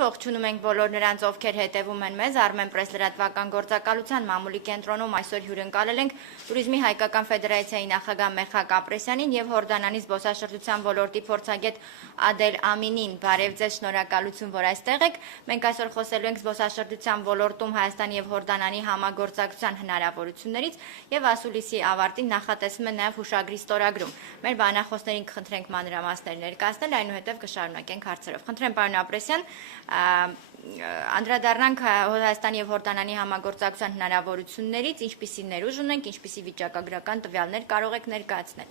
ողջունում ենք բոլոր նրանց, ովքեր հետևում են մեզ, Armen Press լրատվական գործակալության մամուլի կենտրոնում այսօր հյուրընկալել ենք Տուրիզմի Հայկական Ֆեդերացիայի նախագահ Մեխակ Ապրեսյանին եւ Հորդանանի զբոսաշրջության ոլորտի փորձագետ Ադել Ամինին։ Բարև ձեզ, շնորհակալություն, որ այստեղ եք։ Մենք այսօր խոսելու ենք զբոսաշրջության ոլորտում Հայաստանի եւ Հորդանանի համագործակցության հնարավորություններից եւ ասուլիսի ավարտին նախատեսվում է նաեւ հուշագրի ստորագրում։ Մեր բանախոսներին կխնդրենք մանրամասներ ներկայացնել, այնուհետեւ կշարունակենք հարցերով։ Խնդրեմ, պարոն Ապրեսյան, անդրադառնանք Հայաստանի եւ Հորդանանի համագործակցության հնարավորություններից, ինչպիսի ներուժ ունենք, ինչպիսի վիճակագրական տվյալներ կարող եք ներկայացնել։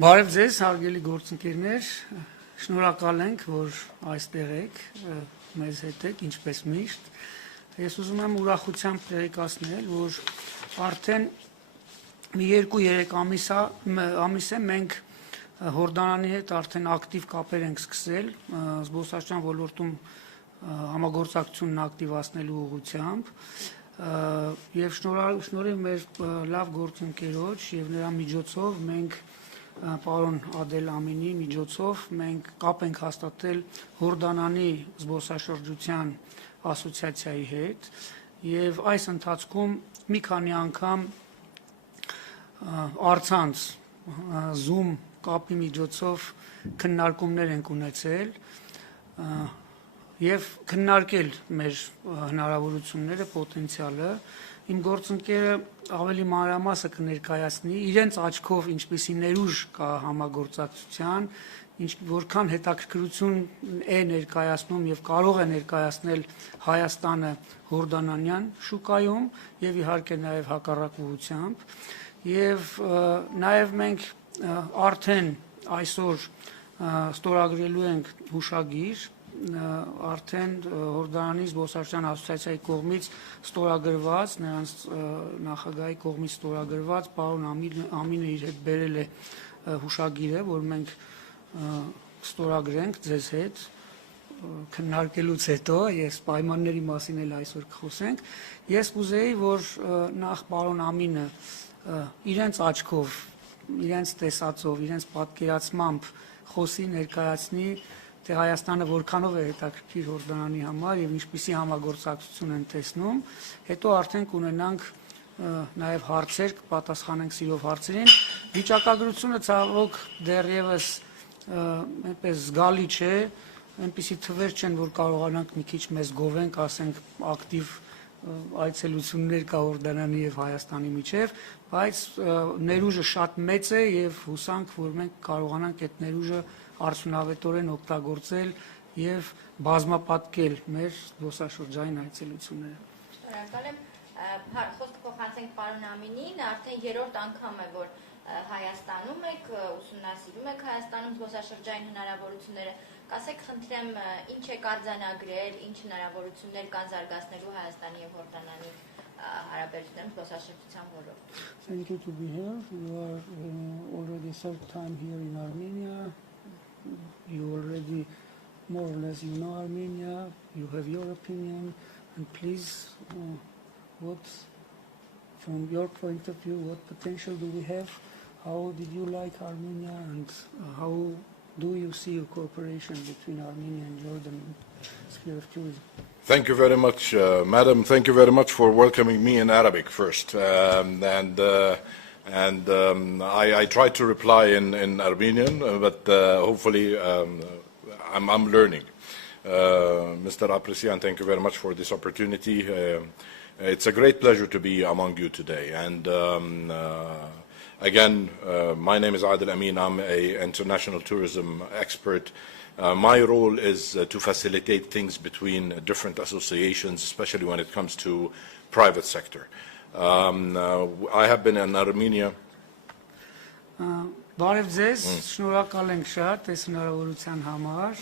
Բարև ձեզ, հարգելի գործընկերներ, շնորհակալ ենք, որ այստեղ եք, մեզ հետ եք, ինչպես միշտ։ Ես ուզում եմ ուրախությամբ տեղեկացնել, որ արդեն մի 2-3 ամիս է մենք Հորդանանի հետ արդեն ակտիվ կապեր ենք սկսել զբոսաշրջության ոլորտում համագործակցությունն ակտիվացնելու ուղղությամբ եւ շնորհիվ մեր լավ գործընկերոջ եւ նրա միջոցով մենք պարոն Ադել Ամինի միջոցով մենք կապ ենք հաստատել Հորդանանի զբոսաշրջության ասոցիացիայի հետ եւ այս ընթացքում մի քանի անգամ առցանց Zoom կապի միջոցով քննարկումներ ենք ունեցել եւ քննարկել մեր հնարավորությունները, պոտենցիալը։ Իմ գործընկերը ավելի մանրամասը կներկայացնի իրենց աչքով ինչպիսի ներուժ կա համագործակցության, որքան հետաքրքրություն է ներկայացնում եւ կարող է ներկայացնել Հայաստանը հորդանանյան շուկայում եւ իհարկե նաեւ հակառակ ուղղությամբ եւ նաեւ մենք արդեն այսօր ստորագրելու ենք հուշագիր արդեն Հորդանանի զբոսաշրջության ասոցիացիայի կողմից ստորագրված, նրանց նախագահի կողմից ստորագրված, պարոն Ամինը իր հետ բերել է հուշագիրը, որ մենք ստորագրենք ձեզ հետ քննարկելուց հետո, ես պայմանների մասին էլ այսօր կխոսենք։ Ես կուզեի, որ նախ պարոն Ամինը իրենց աչքով, իրենց տեսածով, իրենց պատկերացմամբ խոսի, ներկայացնի, թե Հայաստանը որքանով է հետաքրքիր Հորդանանի համար եւ ինչպիսի համագործակցություն են տեսնում, հետո արդեն կունենանք նաեւ հարցեր, կպատասխանենք սիրով հարցերին։ Վիճակագրությունը ցավոք դեռևս այնպես զգալի չէ, այնպիսի թվեր չեն, որ կարողանանք մի քիչ մեզ գովենք, ասենք ակտիվ այցելություններ կա Հորդանանի եւ Հայաստանի միջեւ, բայց ներուժը շատ մեծ է եւ հուսանք, որ մենք կարողանանք այդ ներուժը արդյունավետորեն օգտագործել եւ բազմապատկել մեր զբոսաշրջային այցելությունները։ Շնորհակալ եմ։ Խոսքը փոխանցենք պարոն Ամինին, արդեն 3-րդ անգամ է, որ Հայաստանում եք, ուսումնասիրում եք Հայաստանում զբոսաշրջային հնարավորությունները։ Կասեք, խնդրեմ, ինչ եք արձանագրել, ինչ հնարավորություններ կան զարգացնելու Հայաստանի եւ Հորդանանի հարաբերություններում զբոսաշրջության ոլորտում։ Thank you to be here. You are already third time here in Armenia. You already more or less you know Armenia, you have your opinion, and please, what, from your point of view, what potential do we have? How did you like Armenia, and how do you see a cooperation between Armenia and Jordan in the sphere of tourism? Thank you very much, Madam. Thank you very much for welcoming me in Arabic first. I tried to reply in Armenian, but hopefully I'm learning. Mr. Apresian, thank you very much for this opportunity. It's a great pleasure to be among you today. And again, my name is Adel Amin. I'm an international tourism expert. My role is to facilitate things between different associations, especially when it comes to private sector. I have been in Armenia. Բարև ձեզ, շնորհակալ ենք շատ այս հնարավորության համար։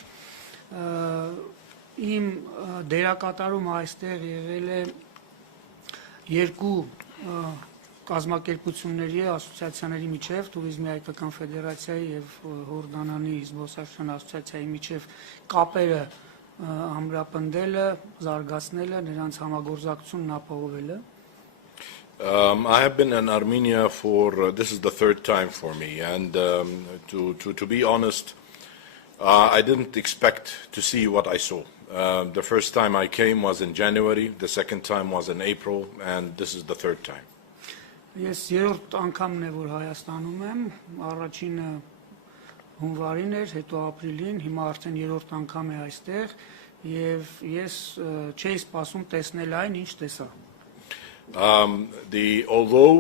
Իմ դերակատարումը այստեղ եղել է երկու կազմակերպությունների, ասոցիացիաների միջև, Տուրիզմի Հայկական Ֆեդերացիայի եւ Հորդանանի զբոսաշրջության ասոցիացիայի միջև կապերը ամրապնդելը, զարգացնելը, նրանց համագործակցությունն ապահովելը։ I have been in Armenia for, this is the third time for me, and to be honest, I didn't expect to see what I saw. The first time I came was in January, the second time was in April, and this is the third time. Ես երրորդ անգամն է որ Հայաստանում եմ, առաջինը հունվարին էր, հետո ապրիլին, հիմա արդեն երրորդ անգամ է այստեղ եւ ես չէի սպասում տեսնել այն, ինչ տեսա։ Although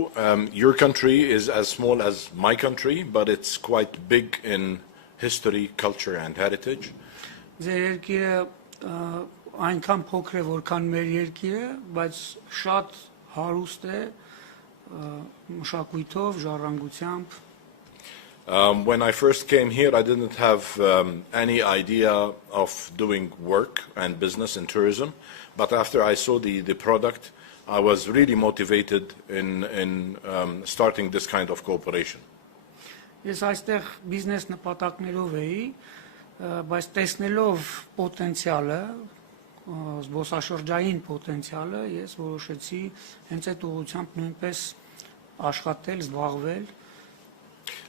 your country is as small as my country, but it's quite big in history, culture and heritage. Ձեր երկիրը այնքան փոքր է, որքան մեր երկիրը, բայց շատ հարուստ է մշակույթով, ժառանգությամբ։ When I first came here, I didn't have any idea of doing work and business in tourism, but after I saw the product, I was really motivated in starting this kind of cooperation. Ես այստեղ բիզնես նպատակներով էի, բայց տեսնելով պոտենցիալը, զբոսաշրջային պոտենցիալը, ես որոշեցի հենց այդ ուղղությամբ նույնպես աշխատել, զբաղվել։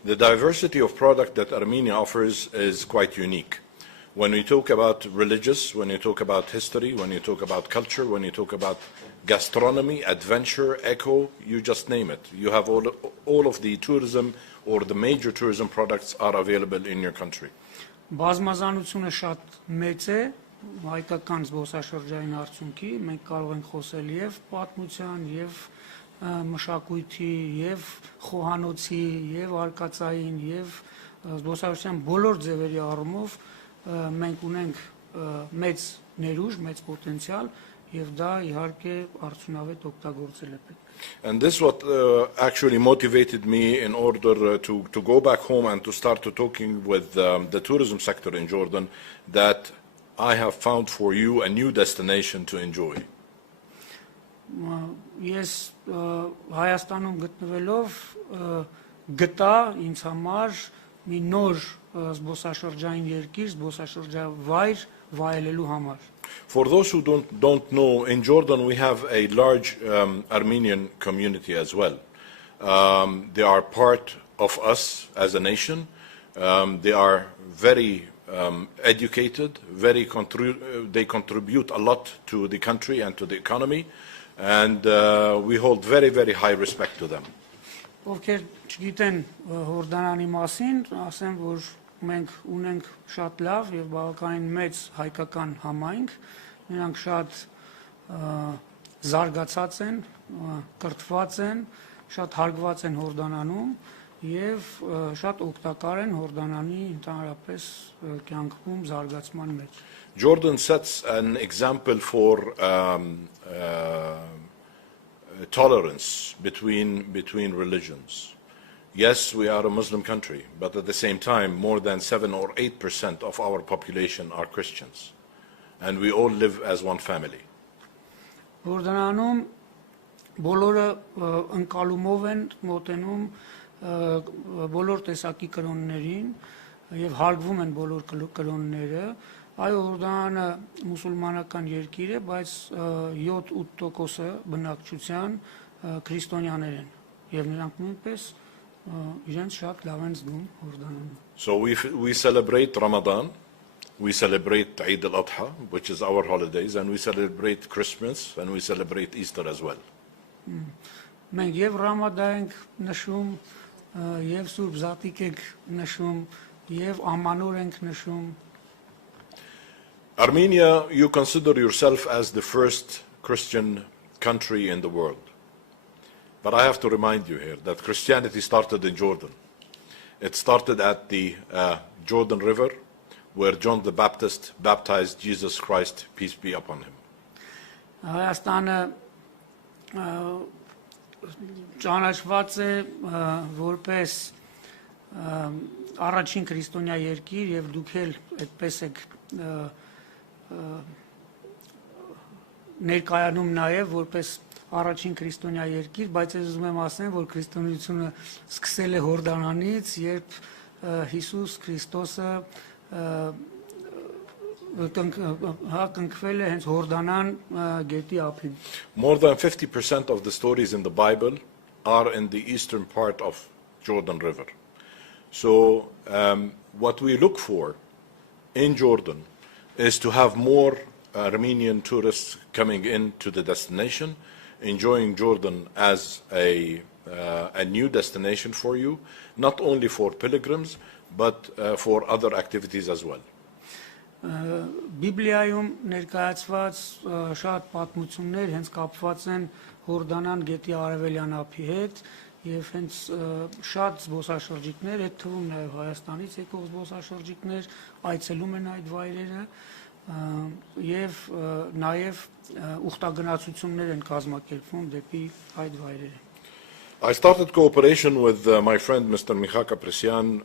The diversity of product that Armenia offers is quite unique. When we talk about religious, when you talk about history, when you talk about culture, when you talk about gastronomy, adventure, eco, you just name it. You have all of the tourism or the major tourism products are available in your country. Բազմազանությունը շատ մեծ է, հայկական զբոսաշրջային արդյունքի, մենք կարող ենք խոսել եւ պատմության, եւ մշակույթի, եւ խոհանոցի, եւ արկածային, եւ զբոսաշրջության բոլոր ձևերի առումով մենք ունենք մեծ ներուժ, մեծ պոտենցիալ եւ դա իհարկե արդյունավետ օգտագործել է պետք։ And this what actually motivated me in order to go back home and to start to talking with the tourism sector in Jordan that I have found for you a new destination to enjoy. Ես Հայաստանում գտնվելով գտա ինձ համար մի նոր զբոսաշրջային երկիր, զբոսաշրջավայր վայելելու համար։ For those who don't know, in Jordan we have a large Armenian community as well. They are part of us as a nation. They are very educated, they contribute a lot to the country and to the economy, and we hold very, very high respect to them. Ովքեր չգիտեն Հորդանանի մասին, ասեմ, որ մենք ունենք շատ լավ եւ բավականին մեծ հայկական համայնք, նրանք շատ զարգացած են, կրթված են, շատ հարգված են Հորդանանում եւ շատ օգտակար են Հորդանանի ընդհանրապես կյանքում զարգացման մեջ։ Jordan sets an example for tolerance between religions. Yes, we are a Muslim country, but at the same time, more than 7 or 8% of our population are Christians, and we all live as one family. Հորդանանում բոլորը ընկալումով են մոտենում բոլոր տեսակի կրոններին եւ հարգվում են բոլոր կրոնները։ Այո, Հորդանանը մուսուլմանական երկիր է, բայց 7-8% բնակչության քրիստոնյաներ են եւ նրանք նույնպես իրենց շատ լավ են զգում Հորդանանում։ So we celebrate Ramadan, we celebrate Eid al-Adha, which is our holidays, and we celebrate Christmas and we celebrate Easter as well. Մենք եւ Ռամադան ենք նշում, եւ Սուրբ Զատիկ ենք նշում, եւ Ամանոր ենք նշում։ Armenia, you consider yourself as the first Christian country in the world. But I have to remind you here that Christianity started in Jordan. It started at the Jordan River, where John the Baptist baptized Jesus Christ, peace be upon him. Հայաստանը ճանաչված է որպես առաջին քրիստոնյա երկիր եւ դուք էլ այդպես եք ներկայանում նաեւ որպես առաջին քրիստոնյա երկիր, բայց ես ուզում եմ ասեմ, որ քրիստոնեությունը սկսել է Հորդանանից, երբ Հիսուս Քրիստոսը կնքվել է հենց Հորդանան գետի ափին։ More than 50% of the stories in the Bible are in the eastern part of Jordan River. So what we look for in Jordan is to have more Armenian tourists coming into the destination, enjoying Jordan as a new destination for you, not only for pilgrims, but for other activities as well. Բիբլիայում ներկայացված շատ պատմություններ հենց կապված են Հորդանան գետի արևելյան ափի հետ եւ հենց շատ զբոսաշրջիկներ, այդ թվում նաեւ Հայաստանից եկող զբոսաշրջիկներ այցելում են այդ վայրերը եւ նաեւ ուխտագնացություններ են կազմակերպվում դեպի այդ վայրերը. I started cooperation with my friend Mr. Michal Kapresyan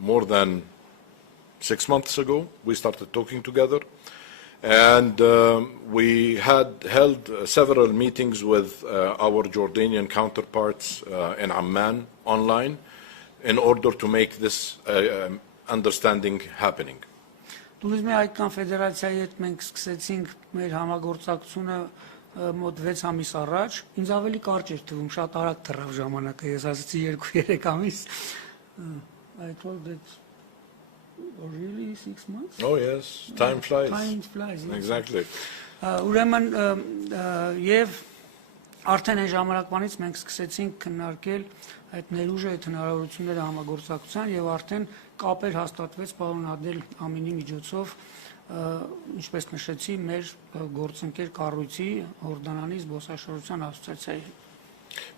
more than 6 months ago. We started talking together, and we had held several meetings with our Jordanian counterparts in Amman online in order to make this understanding happening. Տուրիզմի հայկական ֆեդերացիայի հետ մենք սկսեցինք մեր համագործակցությունը մոտ 6 ամիս առաջ, ինձ ավելի կարճ էր թվում, շատ արագ թռավ ժամանակը, ես ասացի 2-3 ամիս. I told that really 6 months? Oh yes, time flies. Time flies. Yes. Exactly. Ուրեմն եւ արդեն այն ժամանակվանից մենք սկսեցինք քննարկել այդ ներուժը, այդ հնարավորությունները համագործակցության եւ արդեն կապեր հաստատվեց պարոն Ադել Ամինի միջոցով, ինչպես նշեցի, մեր գործընկեր կառույցի Հորդանանի զբոսաշրջության ասոցիացիայի հետ.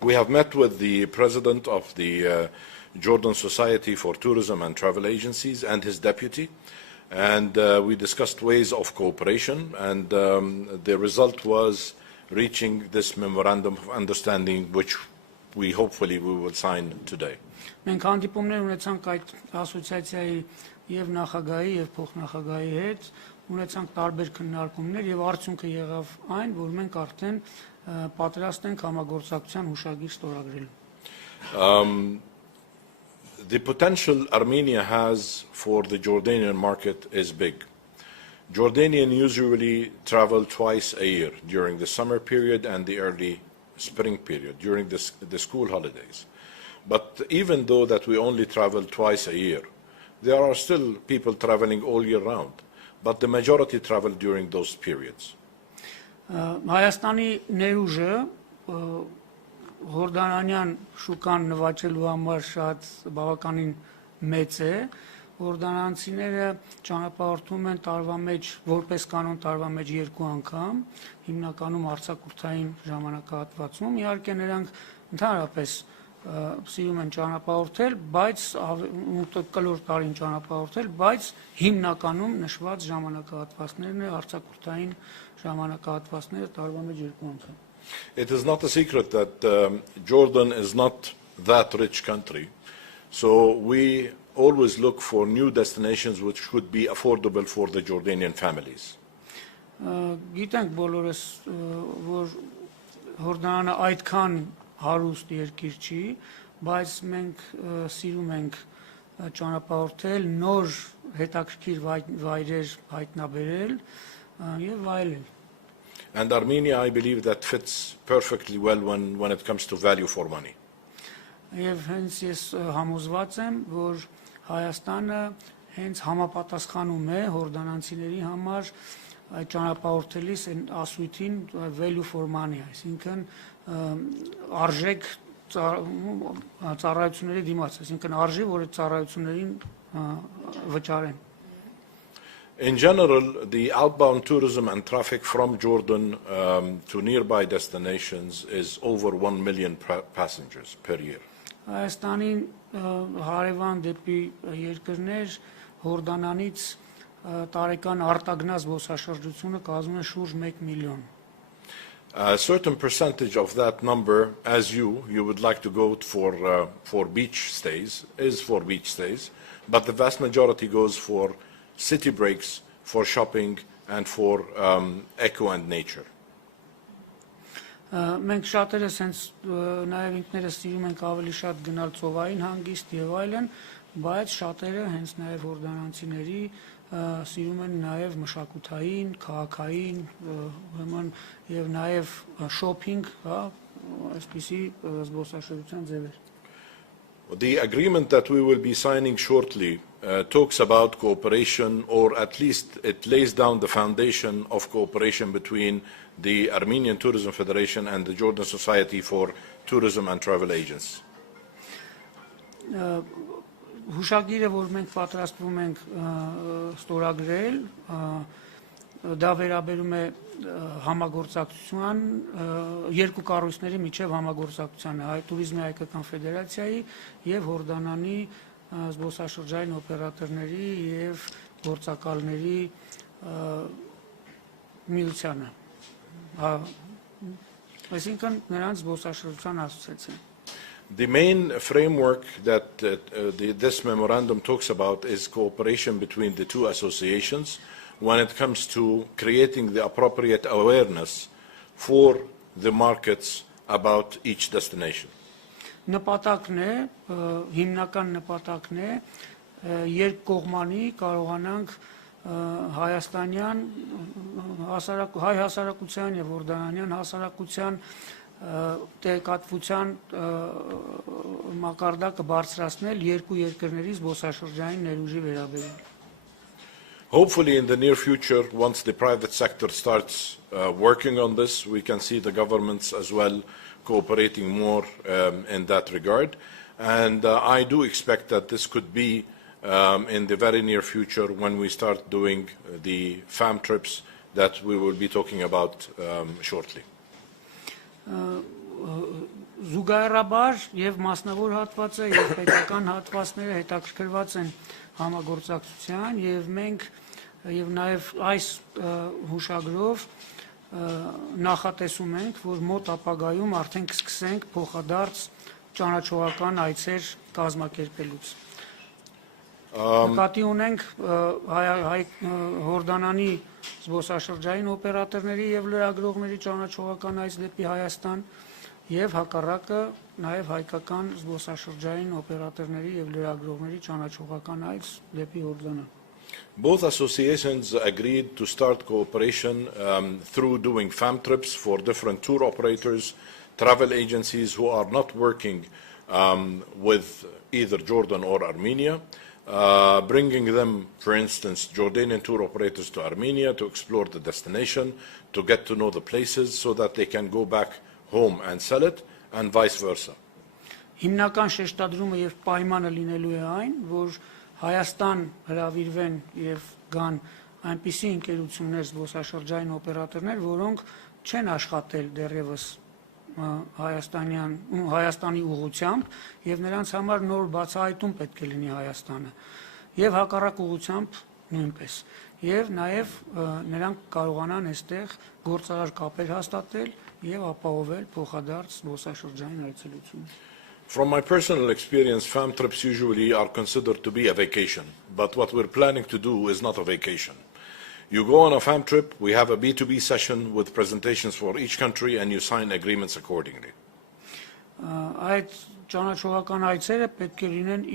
We have met with the president of the Jordan Society for Tourism and Travel Agencies and his deputy, and we discussed ways of cooperation, and the result was reaching this memorandum of understanding, which we hopefully will sign today. Մենք հանդիպումներ ունեցանք այդ ասոցիացիայի եւ նախագահի եւ փոխնախագահի հետ, ունեցանք տարբեր քննարկումներ եւ արդյունքը եղավ այն, որ մենք արդեն պատրաստ ենք համագործակցության հուշագիր ստորագրելու. The potential Armenia has for the Jordanian market is big. Jordanians usually travel twice a year, during the summer period and the early spring period, during the school holidays. But even though that we only travel twice a year, there are still people traveling all year round, but the majority travel during those periods. Հայաստանի ներուժը Հորդանանյան շուկան նվաճելու համար շատ բավականին մեծ է, Հորդանանցիները ճանապարհորդում են տարվա մեջ, որպես կանոն տարվա մեջ 2 անգամ, հիմնականում արձակուրդային ժամանակահատվածում, իհարկե նրանք ընդհանրապես սիրում են ճանապարհորդել, բայց կլոր տարին ճանապարհորդել, բայց հիմնականում նշված ժամանակահատվածներն է արձակուրդային ժամանակահատվածները տարվա մեջ 2 անգամ. It is not a secret that Jordan is not that rich country, so we always look for new destinations which would be affordable for the Jordanian families. Գիտենք բոլորս, որ Հորդանանը այդքան հարուստ երկիր չի, բայց մենք սիրում ենք ճանապարհորդել, նոր հետաքրքիր վայրեր հայտնաբերել եւ այլն. And Armenia, I believe, that fits perfectly well when it comes to value for money. Եվ հենց ես համոզված եմ, որ Հայաստանը հենց համապատասխանում է հորդանանցիների համար այդ ճանապարհորդելիս այն ասույթին value for money, այսինքն արժեք ծառայությունների դիմաց, այսինքն արժի, որ այդ ծառայություններին վճարեն. In general, the outbound tourism and traffic from Jordan to nearby destinations is over 1 million passengers per year. Հայաստանին հարևան դեպի երկրներ Հորդանանից տարեկան արտագնաց զբոսաշրջությունը կազմում է շուրջ 1 միլիոն. A certain percentage of that number, as you would like to go for beach stays, is for beach stays, but the vast majority goes for city breaks, for shopping, and for eco and nature. Մենք շատերս հենց նաև ինքներս սիրում ենք ավելի շատ գնալ ծովային հանգիստ եւ այլն, բայց շատերը հենց նաև հորդանանցիների սիրում են նաև մշակութային, քաղաքային, ուրեմն եւ նաև շոփինգ, հա, այսպիսի զբոսաշրջության ձևեր. The agreement that we will be signing shortly talks about cooperation, or at least it lays down the foundation of cooperation between the Armenian Tourism Federation and the Jordan Society for Tourism and Travel Agents. Հուշագիրը, որ մենք պատրաստվում ենք ստորագրել, դա վերաբերում է համագործակցության երկու կառույցների միջև համագործակցությանը, տուրիզմի հայկական ֆեդերացիայի եւ Հորդանանի զբոսաշրջային օպերատորների եւ գործակալների միությանը, այսինքն նրանց զբոսաշրջության ասոցիացիան. The main framework that this memorandum talks about is cooperation between the two associations when it comes to creating the appropriate awareness for the markets about each destination. Նպատակն է, հիմնական նպատակն է, երկկողմանի կարողանանք հայաստանյան հայ հասարակության եւ հորդանանյան հասարակության տեղեկատվության մակարդակը բարձրացնել երկու երկրների զբոսաշրջային ներուժի վերաբերյալ. Hopefully in the near future, once the private sector starts working on this, we can see the governments as well cooperating more in that regard. And I do expect that this could be in the very near future when we start doing the FAM trips that we will be talking about shortly. Զուգահեռաբար եւ մասնավոր հատվածը եւ պետական հատվածները հետաքրքրված են համագործակցության եւ մենք եւ նաեւ այս հուշագրով նախատեսում ենք, որ մոտ ապագայում արդեն կսկսենք փոխադարձ ճանաչողական այցեր կազմակերպելուց. Նկատի ունենք Հորդանանի զբոսաշրջային օպերատորների եւ լրագրողների ճանաչողական այց դեպի Հայաստան եւ հակառակը նաեւ հայկական զբոսաշրջային օպերատորների եւ լրագրողների ճանաչողական այց դեպի Հորդանան. Both associations agreed to start cooperation through doing FAM trips for different tour operators, travel agencies who are not working with either Jordan or Armenia, bringing them, for instance, Jordanian tour operators to Armenia to explore the destination, to get to know the places so that they can go back home and sell it, and vice versa. Հիմնական շեշտադրումը եւ պայմանը լինելու է այն, որ Հայաստան հրավիրվեն եւ գան այնպիսի ընկերություններ, զբոսաշրջային օպերատորներ, որոնք չեն աշխատել դեռևս Հայաստանի ուղղությամբ եւ նրանց համար նոր բացահայտում պետք է լինի Հայաստանը եւ հակառակ ուղղությամբ նույնպես եւ նաեւ նրանք կարողանան այստեղ գործարար կապեր հաստատել եւ ապահովել փոխադարձ զբոսաշրջային այցելություն. From my personal experience, FAM trips usually are considered to be a vacation, but what we're planning to do is not a vacation. You go on a FAM trip, we have a B2B session with presentations for each country, and you sign agreements accordingly. Այդ ճանաչողական այցերը պետք է լինեն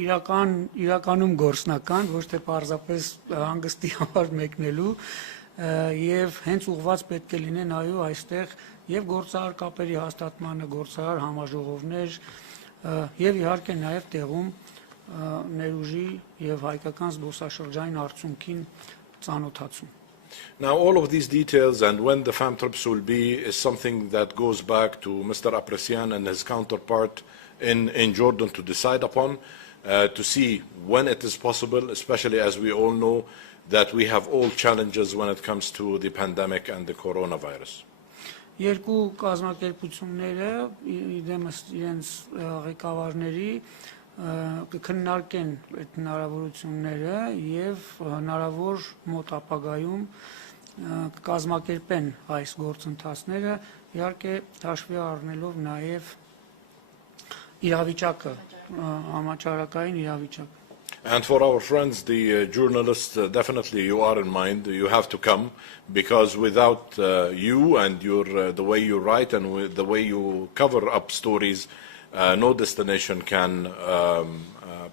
իրականում գործնական, ոչ թե պարզապես հանգստի համար մեկնելու, եւ հենց ուղղված պետք է լինեն այո այստեղ եւ գործարար կապերի հաստատմանը, գործարար համաժողովներ եւ իհարկե նաեւ տեղում ներուժի եւ հայկական զբոսաշրջային արդյունքին ծանոթացում. Now, all of these details and when the FAM trips will be is something that goes back to Mr. Apresian and his counterpart in Jordan to decide upon, to see when it is possible, especially as we all know that we have all challenges when it comes to the pandemic and the coronavirus. Երկու կազմակերպությունները իրենց իրենց ղեկավարների կքննարկեն այդ հնարավորությունները եւ հնարավոր մոտ ապագայում կկազմակերպեն այս գործընթացները, իհարկե հաշվի առնելով նաեւ իրավիճակը, համաճարակային իրավիճակը. And for our friends, the journalists, definitely you are in mind. You have to come because without you and the way you write and the way you cover up stories, no destination can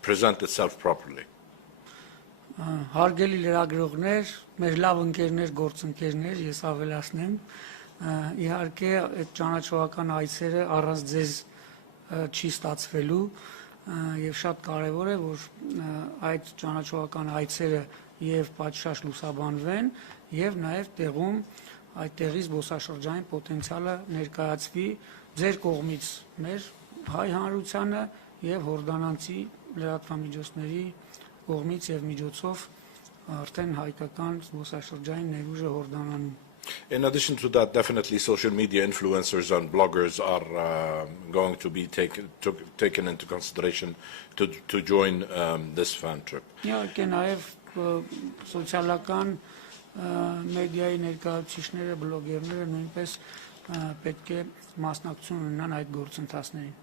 present itself properly. Հարգելի լրագրողներ, մեր լավ ընկերներ, գործընկերներ, ես ավելացնեմ, իհարկե այդ ճանաչողական այցերը առանց ձեզ չի ստացվելու, եւ շատ կարեւոր է, որ այդ ճանաչողական այցերը եւ պատշաճ լուսաբանվեն եւ նաեւ տեղում այդ տեղի զբոսաշրջային պոտենցիալը ներկայացվի ձեր կողմից մեր հայ հանրությանը եւ հորդանանցի լրատվամիջոցների կողմից եւ միջոցով արդեն հայկական զբոսաշրջային ներուժը Հորդանանում. In addition to that, definitely social media influencers and bloggers are going to be taken into consideration to join this fan trip. Իհարկե նաև սոցիալական մեդիայի ներկայացուցիչները, բլոգերները նույնպես պետք է մասնակցություն ունենան այդ գործընթացներին.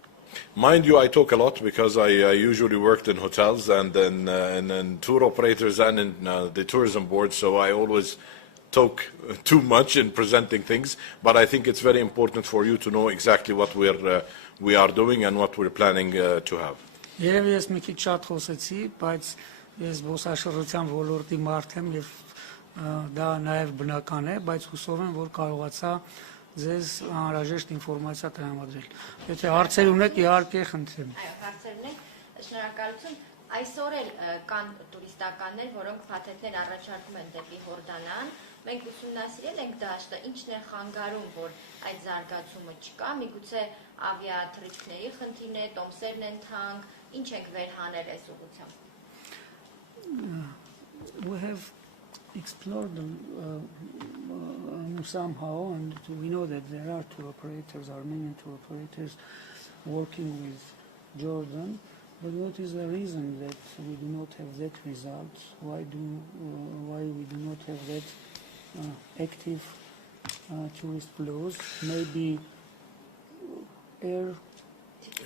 Mind you, I talk a lot because I usually worked in hotels and in tour operators and in the tourism board, so I always talk too much in presenting things, but I think it's very important for you to know exactly what we are doing and what we're planning to have. Երևի ես մի քիչ շատ խոսեցի, բայց ես զբոսաշրջության ոլորտի մարդ եմ եւ դա նաեւ բնական է, բայց հուսով եմ, որ կարողացա ձեզ անհրաժեշտ ինֆորմացիա տրամադրել։ Եթե հարցեր ունեք, իհարկե խնդրեմ։ Այո, հարցեր ունեք, շնորհակալություն։ Այսօր էլ կան տուրիստականներ, որոնք փաթեթներ առաջարկում են դեպի Հորդանան։ Մենք ուսումնասիրել ենք դաշտը, ինչն է խանգարում, որ այդ զարգացումը չկա, միգուցե ավիաթռիչքների խնդիրն է, տոմսերն են թանկ, ինչ ենք վերհանել այս ուղղությամբ։ We have explored somehow, and we know that there are tour operators, Armenian tour operators, working with Jordan. But what is the reason that we do not have that result? Why we do not have that active tourist flows? Maybe air.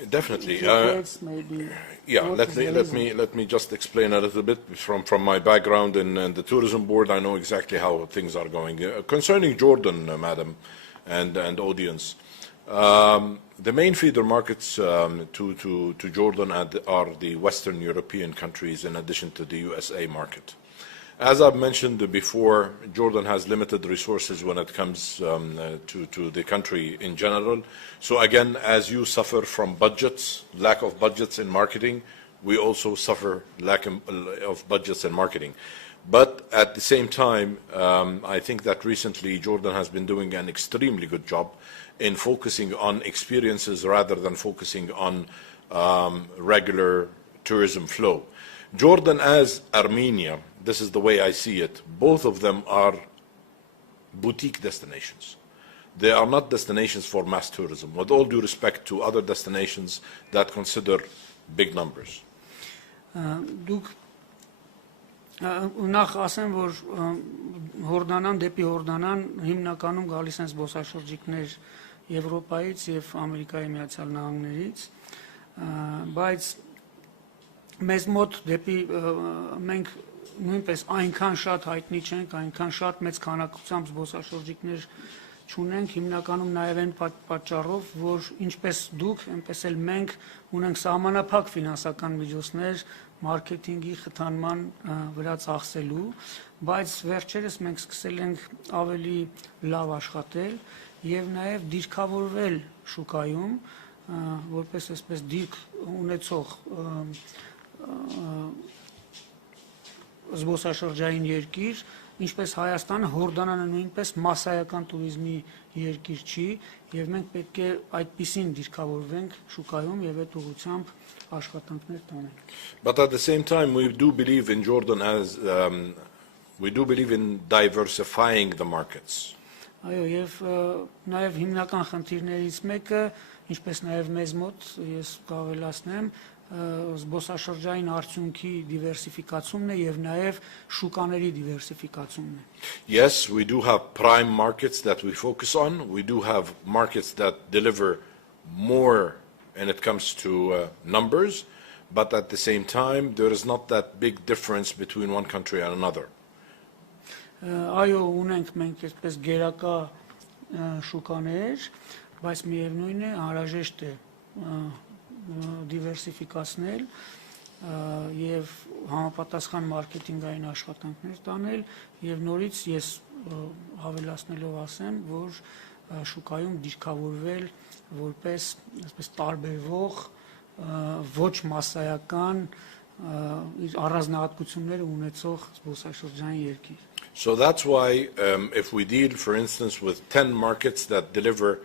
Definitely. Tickets, maybe. Yeah, let me just explain a little bit from my background in the tourism board. I know exactly how things are going. Concerning Jordan, madam, and audience, the main feeder markets to Jordan are the Western European countries, in addition to the USA market. As I've mentioned before, Jordan has limited resources when it comes to the country in general. So again, as you suffer from lack of budgets in marketing, we also suffer lack of budgets in marketing. But at the same time, I think that recently Jordan has been doing an extremely good job in focusing on experiences rather than focusing on regular tourism flow. Jordan as Armenia, this is the way I see it, both of them are boutique destinations. They are not destinations for mass tourism, with all due respect to other destinations that consider big numbers. Դուք նախ ասեմ, որ Հորդանան դեպի Հորդանան հիմնականում գալիս են զբոսաշրջիկներ Եվրոպայից եւ Ամերիկայի Միացյալ Նահանգներից, բայց մեզ մոտ դեպի մենք նույնպես այնքան շատ հայտնի չենք, այնքան շատ մեծ քանակությամբ զբոսաշրջիկներ չունենք, հիմնականում նաև այն պատճառով, որ ինչպես դուք, այնպես էլ մենք ունենք սահմանափակ ֆինանսական միջոցներ մարքեթինգի խթանման վրա ծախսելու, բայց վերջերս մենք սկսել ենք ավելի լավ աշխատել եւ նաեւ դիրքավորվել շուկայում, որպես այսպես դիրք ունեցող զբոսաշրջային երկիր, ինչպես Հայաստանը, Հորդանանը նույնպես մասսայական տուրիզմի երկիր չի, եւ մենք պետք է այդպիսին դիրքավորվենք շուկայում եւ այդ ուղղությամբ աշխատանքներ տանենք. But at the same time, we do believe in Jordan as we do believe in diversifying the markets. Այո, եւ նաեւ հիմնական խնդիրներից մեկը, ինչպես նաեւ մեզ մոտ, ես կավելացնեմ, զբոսաշրջային արդյունքի դիվերսիֆիկացումն է եւ նաեւ շուկաների դիվերսիֆիկացումն է. Yes, we do have prime markets that we focus on. We do have markets that deliver more when it comes to numbers, but at the same time, there is not that big difference between one country and another. Այո, ունենք մենք այսպես գերակա շուկաներ, բայց միևնույն է անհրաժեշտ է դիվերսիֆիկացնել եւ համապատասխան մարքեթինգային աշխատանքներ տանել եւ նորից ես հավելացնելով ասեմ, որ շուկայում դիրքավորվել որպես այսպես տարբերվող ոչ massայական իր առանձնահատկությունները ունեցող զբոսաշրջային երկիր։ So that's why if we deal, for instance, with 10 markets that deliver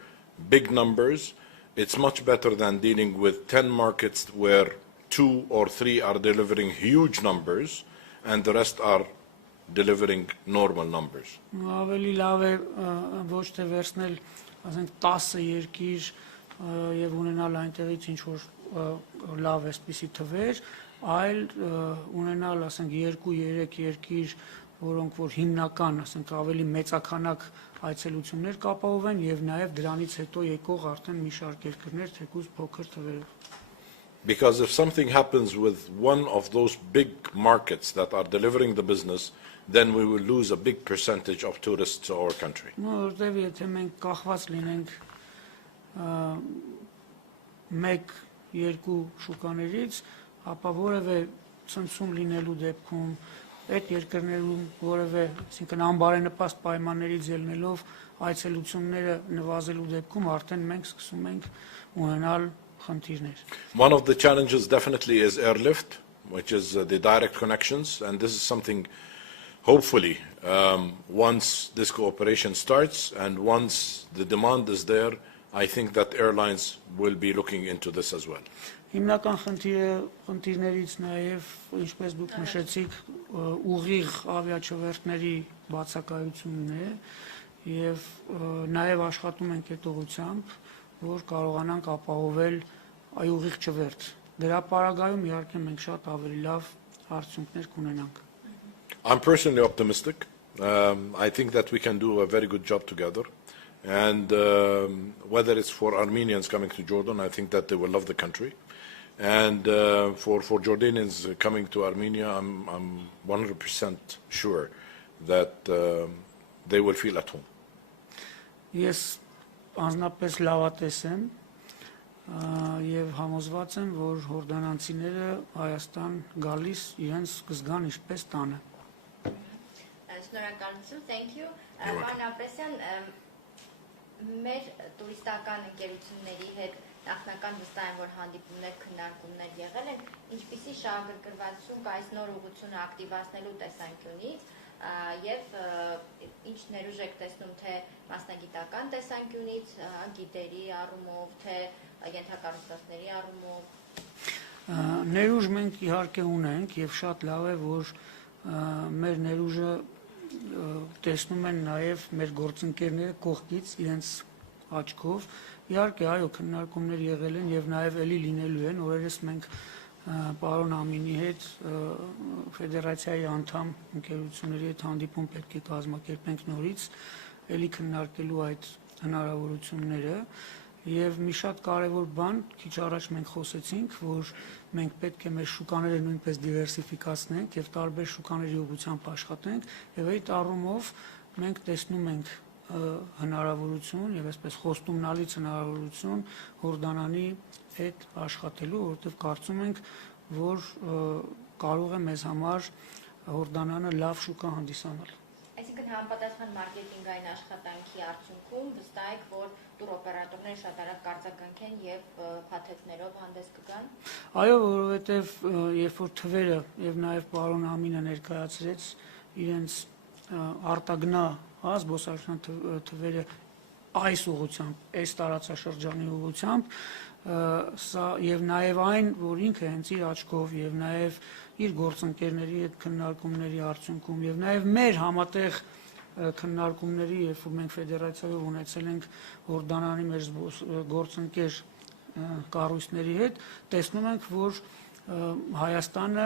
big numbers, it's much better than dealing with 10 markets where 2 or 3 are delivering huge numbers and the rest are delivering normal numbers. Ավելի լավ է ոչ թե վերցնել, ասենք 10 երկիր եւ ունենալ այնտեղից ինչ որ լավ էսպիսի թվեր, այլ ունենալ, ասենք 2-3 երկիր, որոնք որ հիմնական, ասենք ավելի մեծականակ այցելություններ կապահովեն եւ նաեւ դրանից հետո եկող արդեն մի շարք երկրներ թեկուզ փոքր թվերով։ Because if something happens with one of those big markets that are delivering the business, then we will lose a big percentage of tourists to our country. Որտեւ եթե մենք կախված լինենք մեկ-երկու շուկաներից, ապա որևէ ցնցում լինելու դեպքում այդ երկրներում որևէ, այսինքն անբարենպաստ պայմաններից ելնելով այցելությունները նվազելու դեպքում արդեն մենք սկսում ենք ունենալ խնդիրներ։ One of the challenges definitely is airlift, which is the direct connections, and this is something hopefully once this cooperation starts and once the demand is there, I think that airlines will be looking into this as well. Հիմնական խնդիրներից նաև, ինչպես դուք նշեցիք, ուղիղ ավիաչվերթների բացակայությունն է եւ նաև աշխատում ենք այդ ուղղությամբ, որ կարողանանք ապահովել այ ուղիղ չվերթ։ Դրա պարագայում իհարկե մենք շատ ավելի լավ արդյունքներ կունենանք։ I'm personally optimistic. I think that we can do a very good job together. And whether it's for Armenians coming to Jordan, I think that they will love the country. And for Jordanians coming to Armenia, I'm 100% sure that they will feel at home. Ես անձնապես լավատես եմ եւ համոզված եմ, որ հորդանանցիները Հայաստան գալիս իրենց կզգան ինչպես տանը։ Շնորհակալություն, thank you. Պարոն Ապրեսյան, մեր տուրիստական ընկերությունների հետ նախնական վստահ եմ, որ հանդիպումներ, քննարկումներ եղել են, ինչպիսի շահագրգռվածություն կա այս նոր ուղղությունը ակտիվացնելու տեսանկյունից եւ ինչ ներուժ եք տեսնում թե մասնագիտական տեսանկյունից, գիտերի առումով, թե ենթակառուցվածքների առումով։ Ներուժ մենք իհարկե ունենք եւ շատ լավ է, որ մեր ներուժը տեսնում են նաև մեր գործընկերները կողքից իրենց աչքով։ Իհարկե, այո, քննարկումներ եղել են եւ նաև էլի լինելու են, օրերս մենք պարոն Ամինի հետ ֆեդերացիայի անդամ ընկերությունների հետ հանդիպում պետք է կազմակերպենք նորից, էլի քննարկելու այդ հնարավորությունները եւ մի շատ կարեւոր բան, քիչ առաջ մենք խոսեցինք, որ մենք պետք է մեր շուկաները նույնպես դիվերսիֆիկացնենք եւ տարբեր շուկաների ուղղությամբ աշխատենք եւ այդ առումով մենք տեսնում ենք հնարավորություն եւ այսպես խոստումնալից հնարավորություն Հորդանանի հետ աշխատելու, որովհետեւ կարծում ենք, որ կարող է մեզ համար Հորդանանը լավ շուկա հանդիսանալ։ Այսինքն համապատասխան մարքեթինգային աշխատանքի արդյունքում վստահ եք, որ տուրօպերատորները շատ արագ կարձականքեն եւ փաթեթներով հանդես կգան։ Այո, որովհետեւ երբ որ թվերը եւ նաեւ պարոն Ամինը ներկայացրեց իրենց արտագնա զբոսաշրջան թվերը այս ուղղությամբ, այս տարածաշրջանի ուղղությամբ, սա եւ նաեւ այն, որ ինքը հենց իր աչքով եւ նաեւ իր գործընկերների հետ քննարկումների արդյունքում եւ նաեւ մեր համատեղ քննարկումների, երբ որ մենք ֆեդերացիայով ունեցել ենք Հորդանանի մեր գործընկեր կառույցների հետ, տեսնում ենք, որ Հայաստանը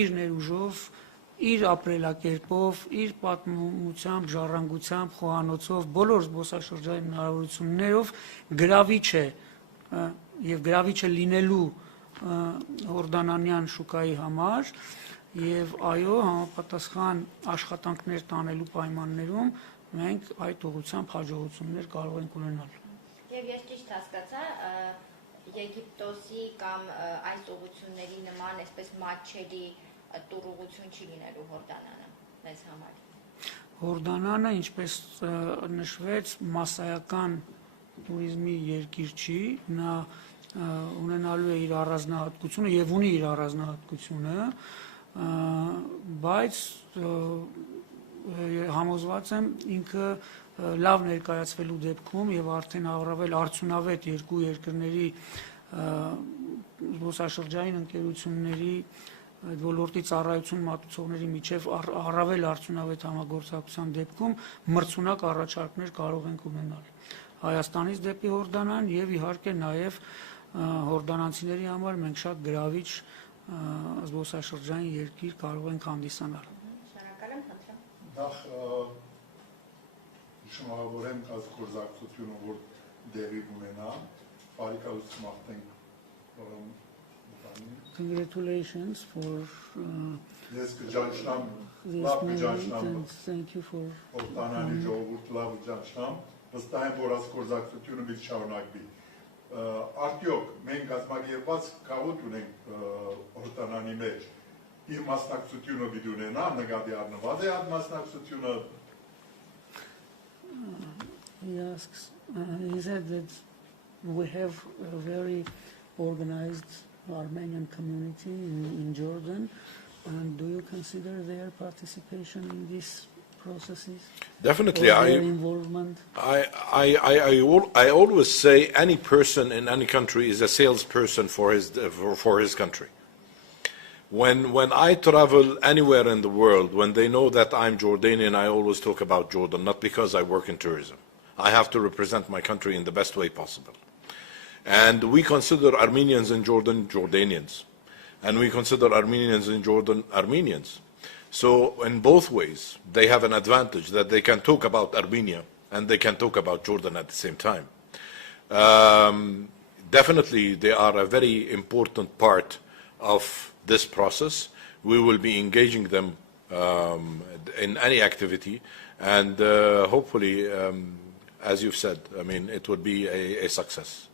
իր ներուժով, իր ապրելակերպով, իր պատմությամբ, ժառանգությամբ, խոհանոցով, բոլոր զբոսաշրջային հնարավորություններով գրավիչ է եւ գրավիչ է լինելու հորդանանյան շուկայի համար եւ այո, համապատասխան աշխատանքներ տանելու պայմաններում մենք այդ ուղղությամբ հաջողություններ կարող ենք ունենալ։ Եվ ես ճիշտ հասկացա, Եգիպտոսի կամ այս ուղղությունների նման այսպես մատչելի տուրուղություն չի լինելու Հորդանանը մեզ համար։ Հորդանանը, ինչպես նշվեց, մասսայական տուրիզմի երկիր չի, նա ունենալու է իր առանձնահատկությունը եւ ունի իր առանձնահատկությունը, բայց համոզված եմ ինքը լավ ներկայացվելու դեպքում եւ արդեն առավել արդյունավետ երկու երկրների զբոսաշրջային ընկերությունների այդ ոլորտի ծառայություն մատուցողների միջև առավել արդյունավետ համագործակցության դեպքում մրցունակ առաջարկներ կարող ենք ունենալ Հայաստանից դեպի Հորդանան եւ իհարկե նաեւ հորդանանցիների համար մենք շատ գրավիչ զբոսաշրջային երկիր կարող ենք հանդիսանալ։ Շնորհակալ եմ, խնդրեմ։ Նախ շնորհավորեմ կազմակերպությունը, որ դեպի ունենա, բարեկամություն մաղթենք Congratulations for Yes, կջանչնամ, լավ կջանչնամ, Հորդանանի ժողովուրդ լավ կջանչնամ, վստահ եմ, որ կազմակերպությունը մի շարունակվի։ Արդյոք մենք կազմակերպված քաղաք ունենք Հորդանանի մեջ, իր մասնակցությունը պիտի ունենա, նկատի առնված է այդ մասնակցությունը։ He said that we have a very organized Armenian community in Jordan, and do you consider their participation in these processes? Definitely, Their involvement? I always say any person in any country is a salesperson for his country. When I travel anywhere in the world, when they know that I'm Jordanian, I always talk about Jordan, not because I work in tourism. I have to represent my country in the best way possible. And we consider Armenians in Jordan Jordanians, and we consider Armenians in Jordan Armenians. So in both ways, they have an advantage that they can talk about Armenia and they can talk about Jordan at the same time. Definitely, they are a very important part of this process. We will be engaging them in any activity, and hopefully, as you've said, I mean, it would be a success.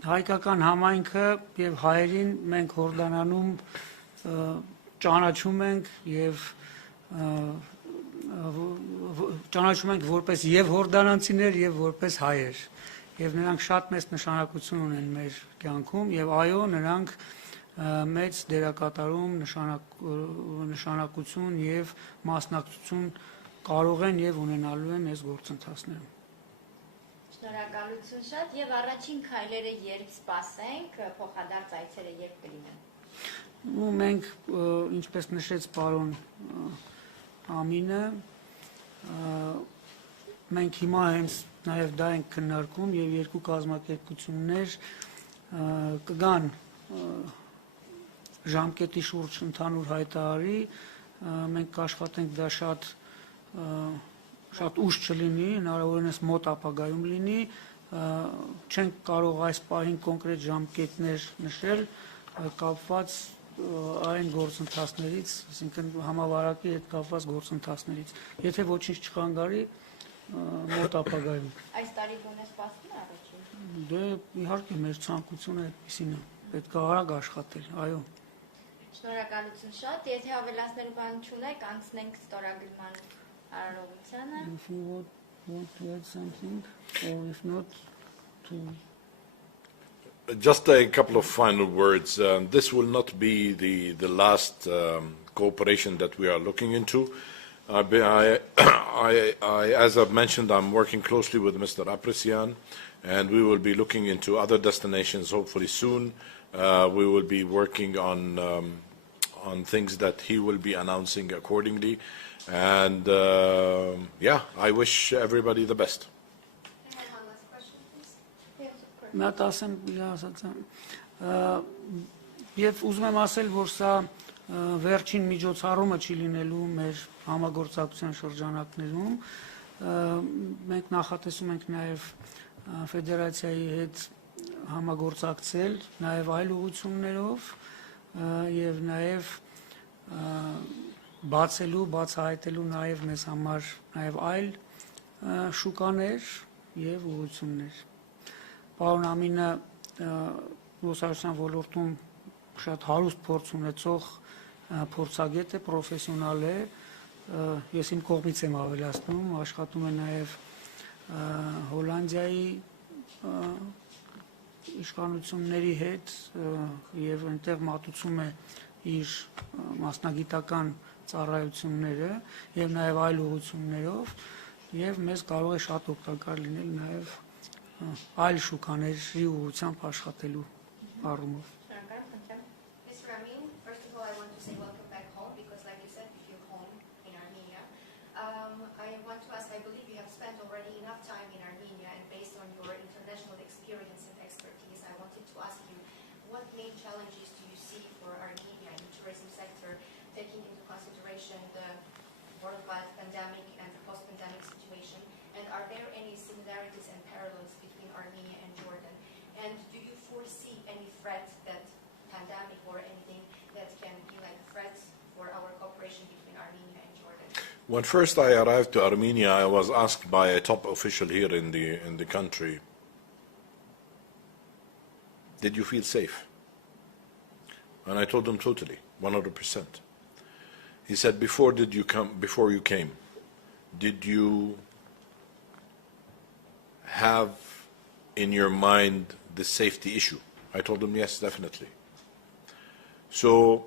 Հայկական համայնքը եւ հայերին մենք Հորդանանում ճանաչում ենք եւ ճանաչում ենք որպես եւ հորդանանցիներ եւ որպես հայեր եւ նրանք շատ մեծ նշանակություն ունեն մեր կյանքում եւ այո նրանք մեծ դերակատարում նշանակություն եւ մասնակցություն կարող են եւ ունենալու են այս գործընթացներում։ Շնորհակալություն շատ եւ առաջին քայլերը երբ սպասենք, փոխադարձ այցերը երբ կլինեն։ Ու մենք ինչպես նշեց պարոն Ամինը, մենք հիմա հենց նաեւ դա ենք քննարկում եւ երկու կազմակերպություններ կգան ժամկետի շուրջ ընդհանուր հայտարարի, մենք կաշխատենք դա շատ ուշ չլինի, հնարավորինս մոտ ապագայում լինի, չենք կարող այս պահին կոնկրետ ժամկետներ նշել, կապված այն գործընթացներից, այսինքն համավարակի հետ կապված գործընթացներից, եթե ոչինչ չխանգարի, մոտ ապագայում։ Այս տարի գոնե սպասվում է առաջին։ Դե իհարկե մեր ցանկությունը այդպեսին է, պետք է արագ աշխատել, այո։ Շնորհակալություն շատ, եթե ավելացնելու բան չունեք, անցնենք ստորագրման արարողությանը։ If you want to add something, or if not, to... Just a couple of final words. This will not be the last cooperation that we are looking into. As I've mentioned, I'm working closely with Mr. Apresian, and we will be looking into other destinations hopefully soon. We will be working on things that he will be announcing accordingly. And yeah, I wish everybody the best. Մատ ասեմ, եւ ուզում եմ ասել, որ սա վերջին միջոցառումը չի լինելու մեր համագործակցության շրջանակներում, մենք նախատեսում ենք նաեւ ֆեդերացիայի հետ համագործակցել նաեւ այլ ուղղություններով եւ նաեւ բացահայտելու նաեւ մեզ համար նաեւ այլ շուկաներ եւ ուղղություններ։ Պարոն Ամինը զբոսաշրջության ոլորտում շատ հարուստ փորձ ունեցող փորձագետ է, պրոֆեսիոնալ է, ես իմ կողմից եմ ավելացնում, աշխատում է նաև Հոլանդիայի իշխանությունների հետ եւ այնտեղ մատուցում է իր մասնագիտական ծառայությունները եւ նաեւ այլ ուղղություններով եւ մեզ կարող է շատ օգտակար լինել նաեւ այլ շուկաների ուղղությամբ աշխատելու առումով. Mr. Amin, first of all, I want to say welcome back home because, like you said, you feel home in Armenia. I want to ask, I believe you have spent already enough time in Armenia, and based on your international experience and expertise, I wanted to ask you, what main challenges do you see for Armenia in the tourism sector, taking into consideration the worldwide pandemic and the post-pandemic situation, and are there any similarities and parallels between Armenia and Jordan? And do you foresee any threat that pandemic or anything that can be like threats for our cooperation between Armenia and Jordan? When first I arrived to Armenia, I was asked by a top official here in the country, did you feel safe? And I told him totally, 100%. He said, before you came, did you have in your mind the safety issue? I told him, yes, definitely. So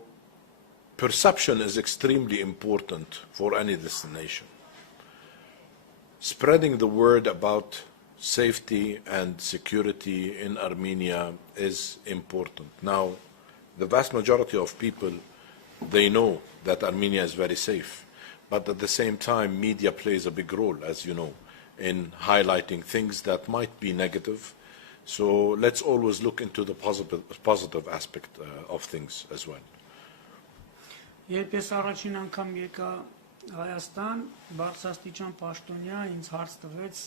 perception is extremely important for any destination. Spreading the word about safety and security in Armenia is important. Now, the vast majority of people, they know that Armenia is very safe, but at the same time, media plays a big role, as you know, in highlighting things that might be negative. So let's always look into the positive aspect of things as well. Երբ ես առաջին անգամ եկա Հայաստան, բարձրաստիճան պաշտոնյա ինձ հարց տվեց,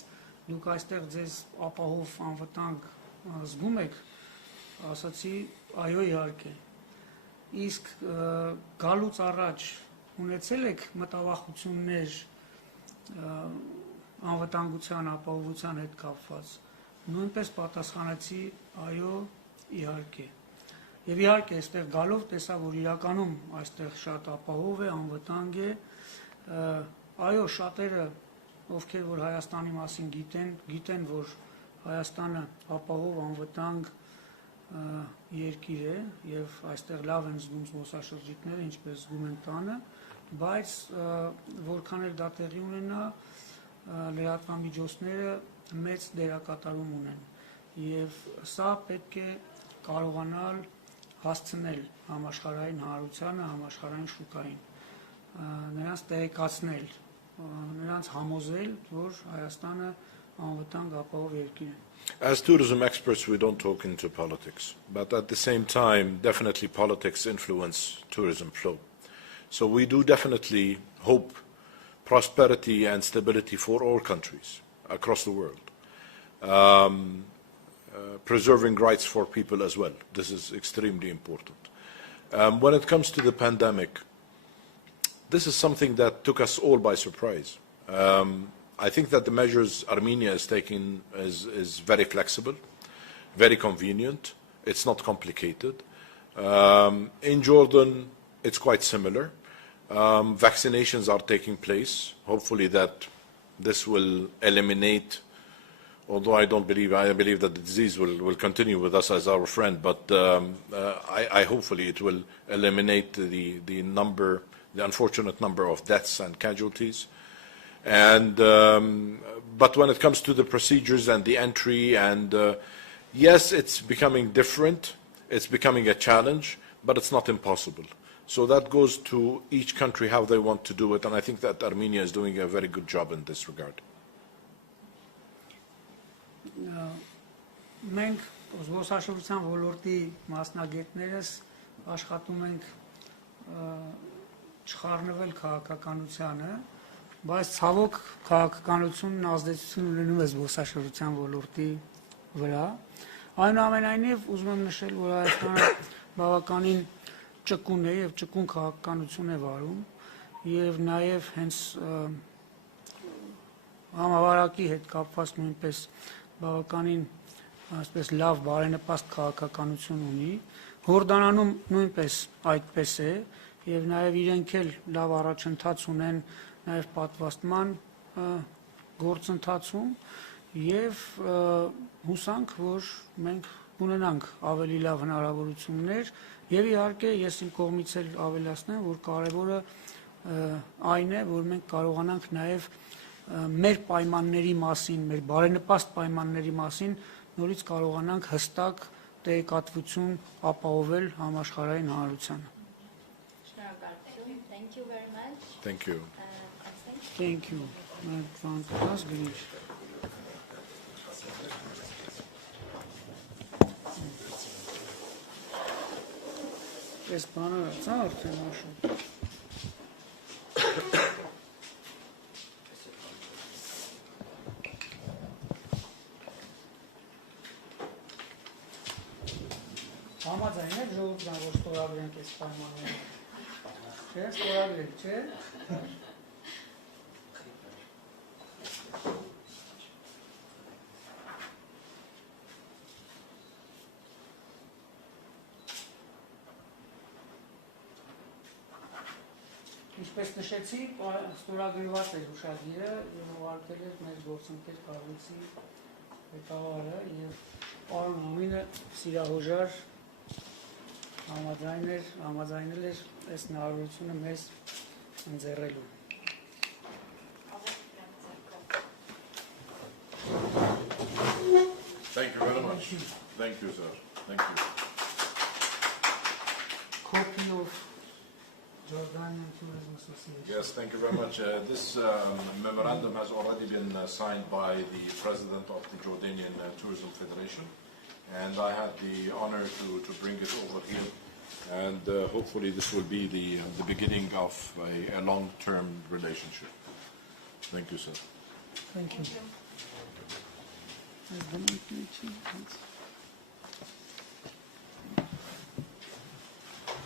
դուք այստեղ ձեզ ապահով անվտանգ զգում եք, ասացի, այո, իհարկե։ Իսկ գալուց առաջ ունեցել եք մտավախություններ անվտանգության ապահովության հետ կապված, նույնպես պատասխանեցի, այո, իհարկե։ Եվ իհարկե, այստեղ գալով տեսա, որ իրականում այստեղ շատ ապահով է, անվտանգ է, այո, շատերը, ովքեր որ Հայաստանի մասին գիտեն, որ Հայաստանը ապահով, անվտանգ երկիր է, եւ այստեղ լավ են զգում զբոսաշրջիկները, ինչպես զգում են տանը, բայց որքան էլ դա տեղի ունենա, լրատվամիջոցները մեծ դերակատարում ունեն, եւ սա պետք է կարողանալ հասցնել համաշխարհային հանրությանը, համաշխարհային շուկային, նրանց տեղեկացնել, նրանց համոզել, որ Հայաստանը անվտանգ ապահով երկիր է։ As tourism experts, we don't talk into politics, but at the same time, definitely politics influence tourism flow. So we do definitely hope prosperity and stability for all countries across the world. Preserving rights for people as well. This is extremely important. When it comes to the pandemic, this is something that took us all by surprise. I think that the measures Armenia is taking is very flexible, very convenient. It's not complicated. In Jordan, it's quite similar. Vaccinations are taking place. Hopefully that this will eliminate, although I believe that the disease will continue with us as our friend, but I hopefully it will eliminate the unfortunate number of deaths and casualties. And but when it comes to the procedures and the entry, and yes, it's becoming different. It's becoming a challenge, but it's not impossible. So that goes to each country how they want to do it, and I think that Armenia is doing a very good job in this regard. Մենք զբոսաշրջության ոլորտի մասնագետներս աշխատում ենք չխառնվել քաղաքականությանը, բայց ցավոք քաղաքականությունն ազդեցություն ունենում է զբոսաշրջության ոլորտի վրա։ Այնուամենայնիվ ուզում եմ նշել, որ Հայաստանը բավականին ճկուն է եւ ճկուն քաղաքականություն է վարում եւ նաեւ հենց համավարակի հետ կապված նույնպես բավականին այսպես լավ բարենպաստ քաղաքականություն ունի, Հորդանանում նույնպես այդպես է եւ նաեւ իրենք էլ լավ առաջընթաց ունեն նաեւ պատվաստման գործընթացում եւ հուսանք, որ մենք կունենանք ավելի լավ հնարավորություններ եւ իհարկե ես իմ կողմից էլ ավելացնեմ, որ կարևորը այն է, որ մենք կարողանանք նաեւ մեր պայմանների մասին, մեր բարենպաստ պայմանների մասին նորից կարողանանք հստակ տեղեկատվություն ապահովել համաշխարհային հանրությանը։ Շնորհակալություն. Thank you very much. Thank you. Thank you. Fantastic. Ես բանը արդեն աշու։ Համաձայն եք ժողովրդան, որ ստորագրենք այս պայմանները։ Չէ, ստորագրենք, չէ։ Ինչպես նշեցի, ստորագրված է հուշագիրը եւ ուղարկել էր մեր գործընկեր կառույցի ղեկավարը եւ պարոն Ամինը սիրահոժար համաձայնել էր այս հնարավորությունը մեզ ընձեռելու։ Thank you very much. Thank you, sir. Thank you. Copy of Jordanian Tourism Association. Yes, thank you very much. This memorandum has already been signed by the president of the Jordanian Tourism Federation, and I had the honor to bring it over here. And hopefully this will be the beginning of a long-term relationship. Thank you, sir. Thank you.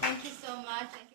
Thank you so much.